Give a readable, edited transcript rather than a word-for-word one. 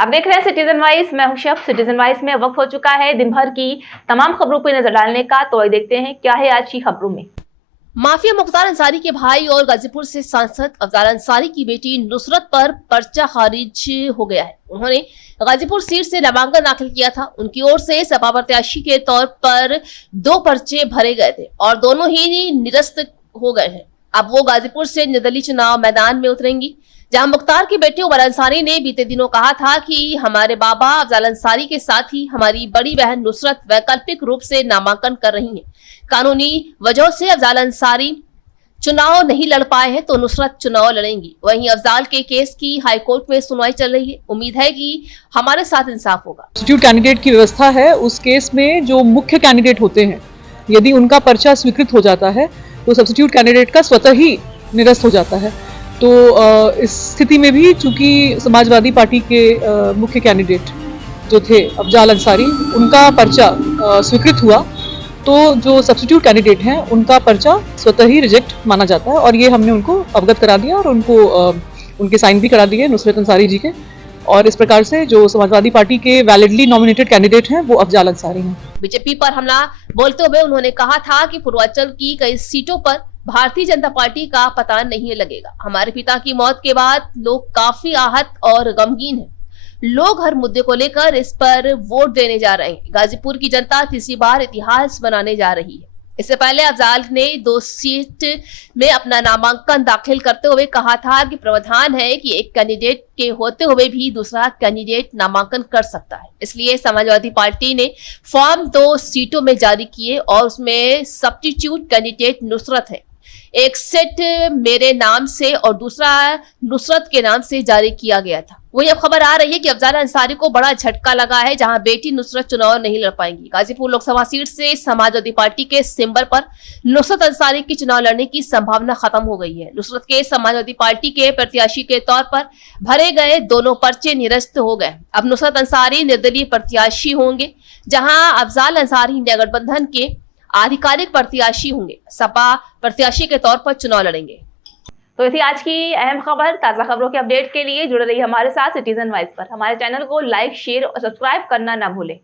आप देख रहे हैं सिटीजन वाइज। मैं हूं शब। सिटीजन वाइज में वक्त हो चुका है दिन भर की तमाम खबरों पर नजर डालने का। तो आइए देखते हैं क्या है आज की खबरों में। माफिया मुख्तार अंसारी के भाई और गाजीपुर से सांसद अफजाल अंसारी की बेटी नुसरत पर पर्चा खारिज हो गया है। उन्होंने गाजीपुर सीट से नामांकन दाखिल किया था। उनकी ओर से सपा प्रत्याशी के तौर पर 2 पर्चे भरे गए थे और दोनों ही निरस्त हो गए हैं। अब वो गाजीपुर से निर्दलीय चुनाव मैदान में उतरेंगी, जहां मुख्तार की बेटी उमर अंसारी ने बीते दिनों कहा था कि हमारे बाबा अफजाल अंसारी के साथ ही हमारी बड़ी बहन नुसरत वैकल्पिक रूप से नामांकन कर रही हैं। कानूनी वजह से अफजाल अंसारी चुनाव नहीं लड़ पाए हैं तो नुसरत चुनाव लड़ेंगी। वहीं अफजाल के केस की हाईकोर्ट में सुनवाई चल रही है। उम्मीद है कि हमारे साथ इंसाफ होगा। सब्स्टिट्यूट कैंडिडेट की व्यवस्था है। उस केस में जो मुख्य कैंडिडेट होते हैं, यदि उनका पर्चा स्वीकृत हो जाता है तो सब्स्टिट्यूट कैंडिडेट का स्वतः ही निरस्त हो जाता है। तो इस स्थिति में भी चूंकि समाजवादी पार्टी के मुख्य कैंडिडेट जो थे अफजाल अंसारी, उनका पर्चा स्वीकृत हुआ, तो जो सब्स्टिट्यूट कैंडिडेट हैं उनका पर्चा स्वतः ही रिजेक्ट माना जाता है। और ये हमने उनको अवगत करा दिया और उनको उनके साइन भी करा दिए नुसरत अंसारी जी के। और इस प्रकार से जो समाजवादी पार्टी के वैलिडली नॉमिनेटेड कैंडिडेट हैं वो अफजाल अंसारी हैं। बीजेपी पर हमला बोलते हुए उन्होंने कहा था कि पूर्वांचल की कई सीटों पर भारतीय जनता पार्टी का पता नहीं लगेगा। हमारे पिता की मौत के बाद लोग काफी आहत और गमगीन हैं। लोग हर मुद्दे को लेकर इस पर वोट देने जा रहे हैं। गाजीपुर की जनता तीसरी बार इतिहास बनाने जा रही है। इससे पहले अफजाल ने 2 सीट में अपना नामांकन दाखिल करते हुए कहा था कि प्रावधान है कि एक कैंडिडेट के होते हुए भी दूसरा कैंडिडेट नामांकन कर सकता है। इसलिए समाजवादी पार्टी ने फॉर्म 2 सीटों में जारी किए और उसमें सब्स्टिट्यूट कैंडिडेट नुसरत है। एक सेट मेरे नाम से और दूसरा नुसरत के नाम से जारी किया गया था। वही अब खबर आ रही है कि अफजाल अंसारी को बड़ा झटका लगा है, जहां बेटी नुसरत चुनाव नहीं लड़ पाएंगी। गाजीपुर लोकसभा सीट से समाजवादी पार्टी के सिंबल पर नुसरत अंसारी की चुनाव लड़ने की संभावना खत्म हो गई है। नुसरत के समाजवादी पार्टी के प्रत्याशी के तौर पर भरे गए दोनों पर्चे निरस्त हो गए। अब नुसरत अंसारी निर्दलीय प्रत्याशी होंगे, जहां अफजाल अंसारी गठबंधन के आधिकारिक प्रत्याशी होंगे। सपा प्रत्याशी के तौर पर चुनाव लड़ेंगे। तो इसी आज की अहम खबर। ताज़ा खबरों के अपडेट के लिए जुड़े रहिए हमारे साथ सिटीजन वाइज पर। हमारे चैनल को लाइक, शेयर और सब्सक्राइब करना ना भूलें।